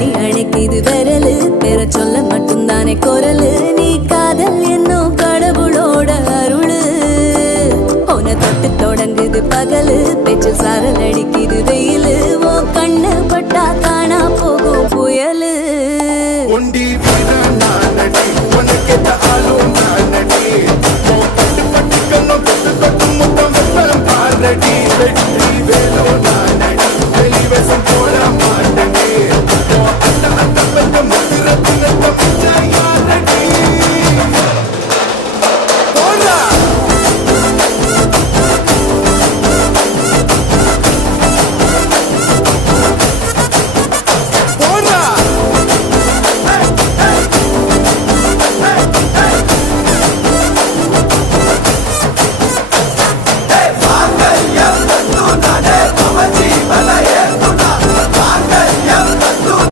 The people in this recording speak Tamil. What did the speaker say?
அள்ளி அணைக்குது விரலு பெற சொல்ல மட்டும்தானே குரலு நீ காதல் என்னும் கடவுளோட அருளு உன தொட்டு தொடங்குது பகலு பேச்சு சாரல் அடிக்குது வெயிலு ஓ கண்ணு பட்டா காணா போகும் புயலு ஒண்டி நானடி உனக்கு ஆளும் நானடி பட்டு பட்டு கண்ணும் தொட்டு தொட்டு முத்தம் பாரடி